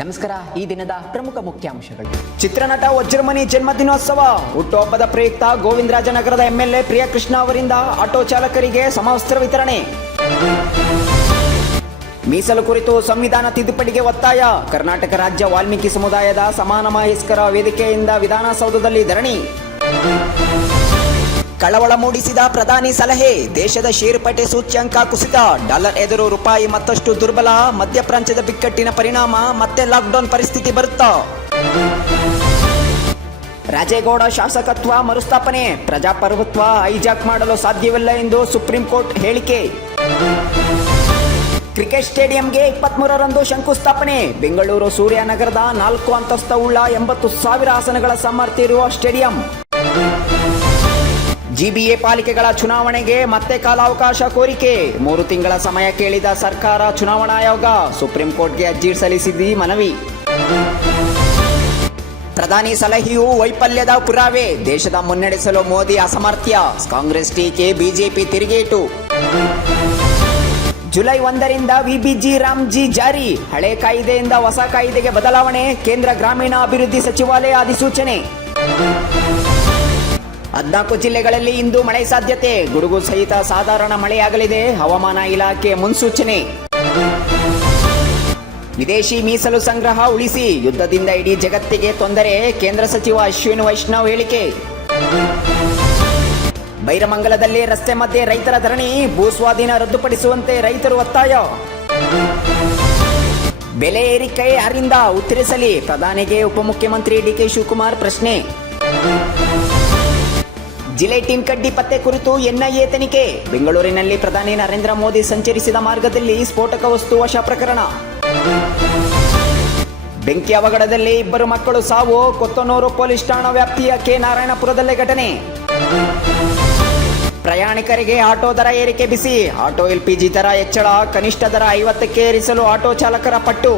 ನಮಸ್ಕಾರ. ಈ ದಿನದ ಪ್ರಮುಖ ಮುಖ್ಯಾಂಶಗಳು. ಚಿತ್ರನಟ ವಜ್ರಮಣಿ ಜನ್ಮದಿನೋತ್ಸವ. ಹುಟ್ಟುಹಬ್ಬದ ಪ್ರಯುಕ್ತ ಗೋವಿಂದರಾಜನಗರದ ಎಂಎಲ್ಎ ಪ್ರಿಯಕೃಷ್ಣ ಅವರಿಂದ ಆಟೋ ಚಾಲಕರಿಗೆ ಸಮವಸ್ತ್ರ ವಿತರಣೆ. ಮೀಸಲು ಕುರಿತು ಸಂವಿಧಾನ ತಿದ್ದುಪಡಿಗೆ ಒತ್ತಾಯ. ಕರ್ನಾಟಕ ರಾಜ್ಯ ವಾಲ್ಮೀಕಿ ಸಮುದಾಯದ ಸಮಾನ ಮಹೇಸ್ಕರ ವೇದಿಕೆಯಿಂದ ವಿಧಾನಸೌಧದಲ್ಲಿ ಧರಣಿ. ಕಳವಳ ಮೂಡಿಸಿದ ಪ್ರಧಾನಿ ಸಲಹೆ. ದೇಶದ ಷೇರುಪೇಟೆ ಸೂಚ್ಯಂಕ ಕುಸಿತ. ಡಾಲರ್ ಎದುರು ರೂಪಾಯಿ ಮತ್ತಷ್ಟು ದುರ್ಬಲ. ಮಧ್ಯಪ್ರಾಚ್ಯದ ಬಿಕ್ಕಟ್ಟಿನ ಪರಿಣಾಮ ಮತ್ತೆ ಲಾಕ್ಡೌನ್ ಪರಿಸ್ಥಿತಿ ಬರುತ್ತಾ? ರಾಜೇಗೌಡ ಶಾಸಕತ್ವ ಮರುಸ್ಥಾಪನೆ. ಪ್ರಜಾಪ್ರಭುತ್ವ ಹೈಜಾಕ್ ಮಾಡಲು ಸಾಧ್ಯವಿಲ್ಲ ಎಂದು ಸುಪ್ರೀಂ ಕೋರ್ಟ್ ಹೇಳಿಕೆ. ಕ್ರಿಕೆಟ್ ಸ್ಟೇಡಿಯಂಗೆ 23ರಂದು ಶಂಕುಸ್ಥಾಪನೆ. ಬೆಂಗಳೂರು ಸೂರ್ಯನಗರದ 4 ಅಂತಸ್ತುಳ್ಳ 80,000 ಆಸನಗಳ ಸಾಮರ್ಥ್ಯ ಇರುವ ಸ್ಟೇಡಿಯಂ. ಜಿಬಿಎ ಪಾಲಿಕೆಗಳ ಚುನಾವಣೆಗೆ ಮತ್ತೆ ಕಾಲಾವಕಾಶ ಕೋರಿಕೆ. 3 ತಿಂಗಳ ಸಮಯ ಕೇಳಿದ ಸರ್ಕಾರ ಚುನಾವಣಾ ಆಯೋಗ. ಸುಪ್ರೀಂ ಕೋರ್ಟ್ಗೆ ಅರ್ಜಿ ಸಲ್ಲಿಸಿದ ಮನವಿ. ಪ್ರಧಾನಿ ಸಲಹೆಯು ವೈಫಲ್ಯದ ಪುರಾವೆ. ದೇಶದ ಮುನ್ನಡೆಸಲು ಮೋದಿ ಅಸಮರ್ಥ್ಯ. ಕಾಂಗ್ರೆಸ್ ಟೀಕೆ, ಬಿಜೆಪಿ ತಿರುಗೇಟು. ಜುಲೈ 1ರಿಂದ ವಿಬಿಜಿ ರಾಮ್ಜಿ ಜಾರಿ. ಹಳೆ ಕಾಯ್ದೆಯಿಂದ ಹೊಸ ಕಾಯ್ದೆಗೆ ಬದಲಾವಣೆ. ಕೇಂದ್ರ ಗ್ರಾಮೀಣ ಅಭಿವೃದ್ಧಿ ಸಚಿವಾಲಯ ಅಧಿಸೂಚನೆ. 14 ಜಿಲ್ಲೆಗಳಲ್ಲಿ ಇಂದು ಮಳೆ ಸಾಧ್ಯತೆ. ಗುಡುಗು ಸಹಿತ ಸಾಧಾರಣ ಮಳೆಯಾಗಲಿದೆ. ಹವಾಮಾನ ಇಲಾಖೆ ಮುನ್ಸೂಚನೆ. ವಿದೇಶಿ ಮೀಸಲು ಸಂಗ್ರಹ ಉಳಿಸಿ. ಯುದ್ಧದಿಂದ ಇಡೀ ಜಗತ್ತಿಗೆ ತೊಂದರೆ. ಕೇಂದ್ರ ಸಚಿವ ಅಶ್ವಿನಿ ವೈಷ್ಣವ್ ಹೇಳಿಕೆ. ಬೈರಮಂಗಲದಲ್ಲಿ ರಸ್ತೆ ಮಧ್ಯೆ ರೈತರ ಧರಣಿ. ಭೂಸ್ವಾಧೀನ ರದ್ದುಪಡಿಸುವಂತೆ ರೈತರು ಒತ್ತಾಯ. ಬೆಲೆ ಏರಿಕೆ ಯಾರಿಂದ ಉತ್ತರಿಸಲಿ? ಪ್ರಧಾನಿಗೆ ಉಪಮುಖ್ಯಮಂತ್ರಿ ಡಿಕೆ ಶಿವಕುಮಾರ್ ಪ್ರಶ್ನೆ. ಜಿಲೆಟಿನ್ ಕಡ್ಡಿ ಪತ್ತೆ ಕುರಿತು ಎನ್ಐಎ ತನಿಖೆ. ಬೆಂಗಳೂರಿನಲ್ಲಿ ಪ್ರಧಾನಿ ನರೇಂದ್ರ ಮೋದಿ ಸಂಚರಿಸಿದ ಮಾರ್ಗದಲ್ಲಿ ಸ್ಫೋಟಕ ವಸ್ತು ವಶ ಪ್ರಕರಣ. ಬೆಂಕಿ ಅವಘಡದಲ್ಲಿ 2 ಮಕ್ಕಳು ಸಾವು. ಕೊತ್ತನೂರು ಪೊಲೀಸ್ ಠಾಣಾ ವ್ಯಾಪ್ತಿಯ ಕೆ ನಾರಾಯಣಪುರದಲ್ಲೇ ಘಟನೆ. ಪ್ರಯಾಣಿಕರಿಗೆ ಆಟೋ ದರ ಏರಿಕೆ ಬಿಸಿ. ಆಟೋ ಎಲ್ಪಿಜಿ ದರ ಹೆಚ್ಚಳ. ಕನಿಷ್ಠ ದರ 50ಕ್ಕೆ ಏರಿಸಲು ಆಟೋ ಚಾಲಕರ ಪಟ್ಟು.